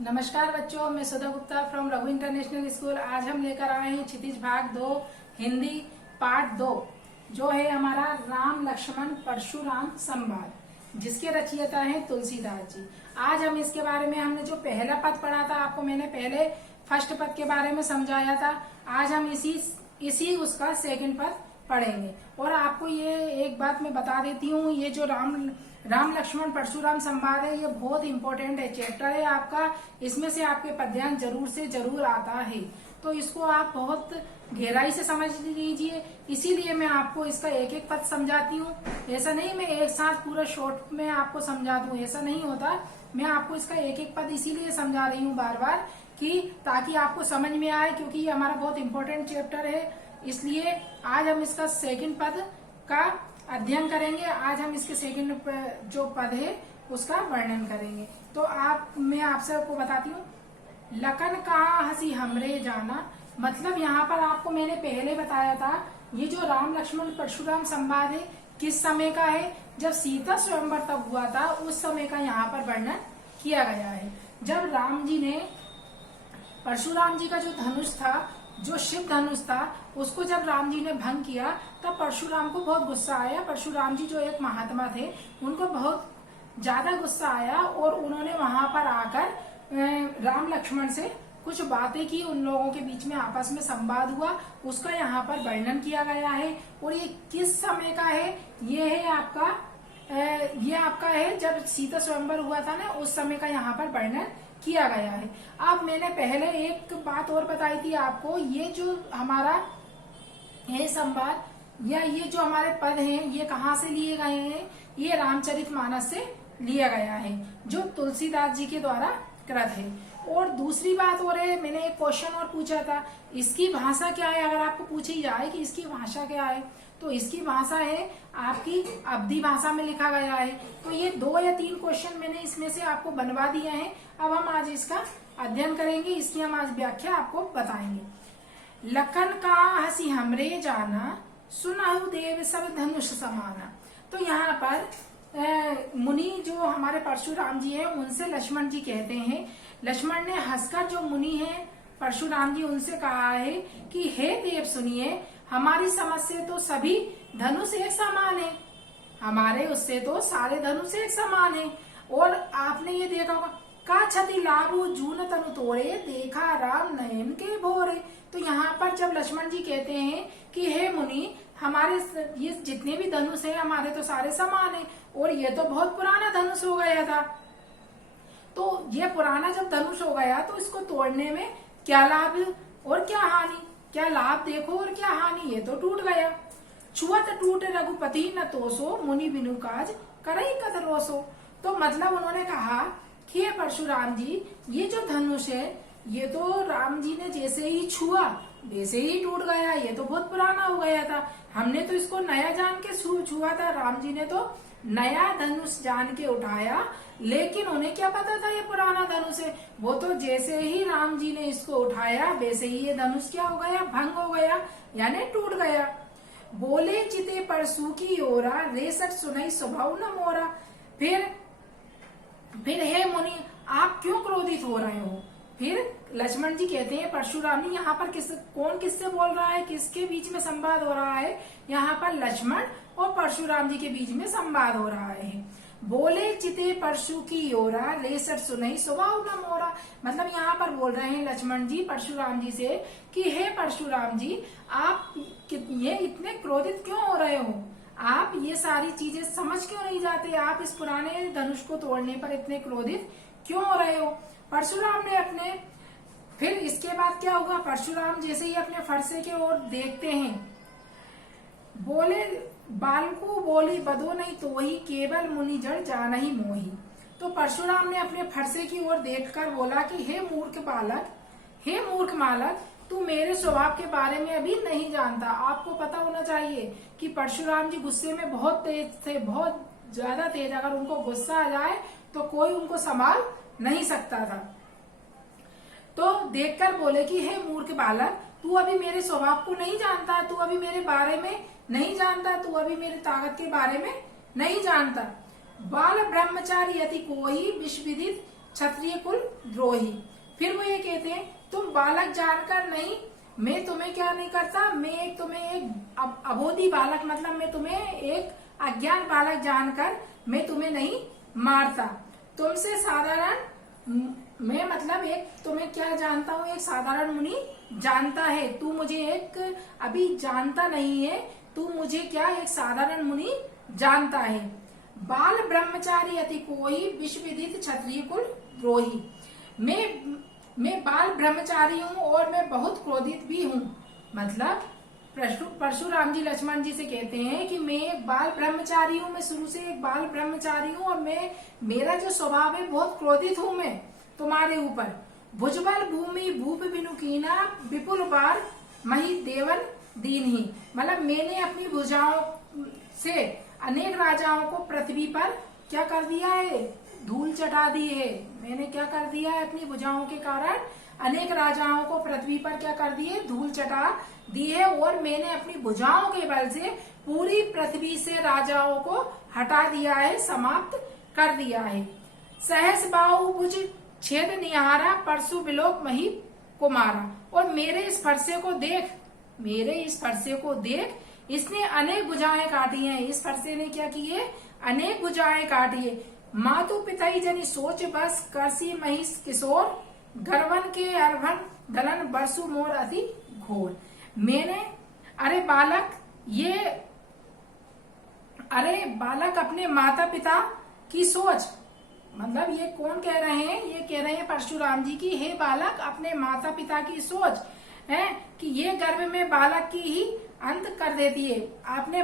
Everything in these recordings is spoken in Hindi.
नमस्कार बच्चों, मैं Sudha Gupta from Raghu international school. आज हम लेकर आए हैं क्षितिज भाग 2 हिंदी पार्ट 2, जो है हमारा राम लक्ष्मण परशुराम संवाद, जिसके रचयिता हैं तुलसीदास जी। आज हम इसके बारे में, हमने जो पहला पद पढ़ा था, आपको मैंने पहले फर्स्ट पद के बारे में समझाया था। आज हम इसी उसका सेकंड पद पढ़ेंगे। और आपको ये एक बात मैं बता देती हूँ, ये जो राम लक्ष्मण परशुराम संवाद है, ये बहुत इंपॉर्टेंट है, चैप्टर है आपका। इसमें से आपके पद्यांश जरूर से जरूर आता है, तो इसको आप बहुत गहराई से समझ लीजिए। इसीलिए मैं आपको इसका एक एक पद समझाती हूँ। ऐसा नहीं मैं एक साथ पूरा शॉर्ट में आपको समझा दूं, ऐसा नहीं होता। मैं आपको इसका एक एक पद इसीलिए समझा रही हूँ बार बार, कि ताकि आपको समझ में आए, क्योंकि ये हमारा बहुत इंपॉर्टेंट चैप्टर है। इसलिए आज हम इसका सेकंड पद का अध्ययन करेंगे। आज हम इसके सेकंड जो पद है उसका वर्णन करेंगे। तो मैं आपसे आपको बताती हूँ, लखन कहाँ हंसी हमरे जाना। मतलब यहाँ पर आपको मैंने पहले बताया था, ये जो राम लक्ष्मण परशुराम संवाद है किस समय का है, जब सीता स्वयंवर तब हुआ था, उस समय का यहाँ पर वर्णन किया गया है। जब राम जी ने, परशुराम जी का जो धनुष था, जो शिव धनुष था, उसको जब राम जी ने भंग किया, तब परशुराम को बहुत गुस्सा आया। परशुराम जी जो एक महात्मा थे, उनको बहुत ज्यादा गुस्सा आया और उन्होंने वहां पर आकर राम लक्ष्मण से कुछ बातें की। उन लोगों के बीच में आपस में संवाद हुआ, उसका यहाँ पर वर्णन किया गया है। और ये किस समय का है, ये आपका है जब सीता स्वयंवर हुआ था ना, उस समय का यहाँ पर वर्णन किया गया है। अब मैंने पहले एक बात और बताई थी आपको, ये जो हमारा ये संवाद या ये जो हमारे पद हैं, ये कहाँ से लिए गए हैं, ये रामचरितमानस से लिया गया है, जो तुलसीदास जी के द्वारा कृत है। और दूसरी बात और है, मैंने एक क्वेश्चन और पूछा था, इसकी भाषा क्या है। अगर आपको पूछी जाए कि इसकी भाषा क्या है, तो इसकी भाषा है आपकी अवधी भाषा में लिखा गया है। तो ये 2 या 3 क्वेश्चन मैंने इसमें से आपको बनवा दिए हैं। अब हम आज इसका अध्ययन करेंगे, इसकी हम आज व्याख्या आपको बताएंगे। लखन का हंसी हमरे जाना, सुनहु देव सब धनुष समाना। तो यहाँ पर मुनि जो हमारे परशुराम जी हैं, उनसे लक्ष्मण जी कहते हैं, लक्ष्मण ने हंसकर, जो मुनि है परशुराम जी, उनसे कहा है कि हे देव सुनिए, हमारी समझ से तो सभी धनुष एक समान है, हमारे उससे तो सारे धनुष एक समान है। और आपने ये देखा होगा, का छति लाभु जून तनु तोड़े, देखा राम नयन के भोरे। तो यहाँ पर जब लक्ष्मण जी कहते हैं कि हे मुनि, हमारे ये जितने भी धनुष है, हमारे तो सारे समान है, और ये तो बहुत पुराना धनुष हो गया था। तो ये पुराना जब धनुष हो गया, तो इसको तोड़ने में क्या लाभ और क्या हानि, क्या लाभ देखो और क्या हानि, ये तो टूट गया। छुअत टूट रघुपति न तोसो, मुनि बिनु काज करई कत रोसो। तो मतलब उन्होंने कहा कि हे परशुराम जी, ये जो धनुष है, ये तो राम जी ने जैसे ही छुआ वैसे ही टूट गया, ये तो बहुत पुराना हो गया था। हमने तो इसको नया जान के छुआ था, राम जी ने तो नया धनुष जान के उठाया, लेकिन उन्हें क्या पता था ये पुराना धनुष है। वो तो जैसे ही राम जी ने इसको उठाया, वैसे ही ये धनुष क्या हो गया, भंग हो गया, यानी टूट गया। बोले चिते परसू की ओरा, रेसट सुनई स्वभाव न मोरा। फिर हे मुनि, आप क्यों क्रोधित हो रहे हो। फिर लक्ष्मण जी कहते हैं, परशुराम जी, यहाँ पर कौन किससे बोल रहा है, किसके बीच में संवाद हो रहा है। यहाँ पर लक्ष्मण और परशुराम जी के बीच में संवाद हो रहा है। बोले चिते परशु की ओरा, रेसट सुनई स्वभाव न मोरा। मतलब यहाँ पर बोल रहे हैं लक्ष्मण जी परशुराम जी से कि हे परशुराम जी, आप ये इतने क्रोधित क्यों हो रहे हो, आप ये सारी चीजें समझ क्यों नहीं जाते, आप इस पुराने धनुष को तोड़ने पर इतने क्रोधित क्यों हो रहे हो। परशुराम ने अपने, फिर इसके बाद क्या होगा, परशुराम जैसे ही अपने फरसे के ओर देखते हैं, बोले बालकू बोली बदो नहीं तो वही, केवल मुनि जड़ जान ही मोही। तो परशुराम ने अपने फरसे की ओर देखकर बोला कि हे मूर्ख बालक, हे मूर्ख बालक, तू मेरे स्वभाव के बारे में अभी नहीं जानता। आपको पता होना चाहिए कि परशुराम जी गुस्से में बहुत तेज थे, बहुत ज्यादा तेज। अगर उनको गुस्सा आ जाए तो कोई उनको संभाल नहीं सकता था। तो देखकर बोले कि हे मूर्ख बालक, तू अभी मेरे स्वभाव को नहीं जानता, तू अभी मेरे बारे में नहीं जानता, तू अभी मेरी ताकत के बारे में नहीं जानता। बाल ब्रह्मचारी यति कोई, विश्वविदित क्षत्रिय कुल द्रोही। फिर वो ये कहते हैं तुम बालक जानकर नहीं, मैं तुम्हें क्या नहीं करता, मैं तुम्हें एक अबोधी बालक मतलब मैं तुम्हें एक अज्ञान बालक जानकर मैं तुम्हें नहीं मारता। तुमसे साधारण मैं मतलब एक तुम्हें क्या जानता हूँ, एक साधारण मुनि जानता है, तू मुझे एक अभी जानता नहीं है, तू मुझे क्या एक साधारण मुनि जानता है। बाल ब्रह्मचारी अति कोई विश्व विदित क्षत्रिय कुल द्रोही। मैं बाल ब्रह्मचारी हूँ और मैं बहुत क्रोधित भी हूँ। मतलब परशुराम जी लक्ष्मण जी से कहते हैं कि मैं एक बाल ब्रह्मचारी हूँ, मैं शुरू से एक बाल ब्रह्मचारी हूँ और मेरा जो स्वभाव है बहुत क्रोधित हूँ मैं तुम्हारे ऊपर। भुजबल भूमि भूप बिनुकीना विपुल बार मही देवन दीन ही। मतलब मैंने अपनी भुजाओं से अनेक राजाओं को पृथ्वी पर क्या कर दिया है, धूल चटा दी है। मैंने क्या कर दिया है, अपनी भुजाओं के कारण अनेक राजाओं को पृथ्वी पर क्या कर दिए, धूल चटा दी है। और मैंने अपनी भुजाओं के बल से पूरी पृथ्वी से राजाओं को हटा दिया है, समाप्त कर दिया है। सहस बाहु भुज छेद निहारा परशु बिलोक मही कुमारा। और मेरे इस फरसे को देख, मेरे इस फरसे को देख, इसने अनेक भुजाएं काटी हैं। इस फरसे ने क्या की है, अनेक भुजाएं काटी है। मातु पिताई जनी सोच बस करसी महिष किशोर गर्वन के अर्भन दलन बरसु मोर अति घोर। मैंने अरे बालक अपने माता पिता की सोच, मतलब ये कौन कह रहे हैं, ये कह रहे हैं परशुराम जी की, हे बालक अपने माता पिता की सोच है कि ये गर्भ में बालक की ही अंत कर देती है। आपने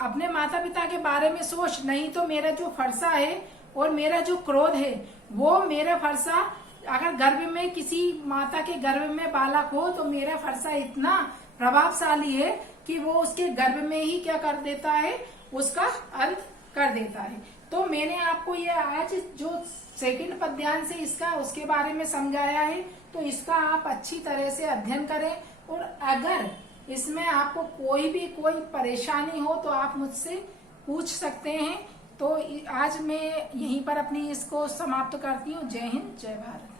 अपने माता पिता के बारे में सोच, नहीं तो मेरा जो फरसा है और मेरा जो क्रोध है वो मेरा फरसा, अगर गर्भ में किसी माता के गर्भ में बालक हो तो मेरा फरसा इतना प्रभावशाली है कि वो उसके गर्भ में ही क्या कर देता है, उसका अंत कर देता है। तो मैंने आपको ये आज जो सेकंड पद्यांश से इसका उसके बारे में समझाया है, तो इसका आप अच्छी तरह से अध्ययन करें। और अगर इसमें आपको कोई परेशानी हो तो आप मुझसे पूछ सकते हैं। तो आज मैं यहीं पर अपनी इसको समाप्त करती हूँ। जय हिंद, जय भारत।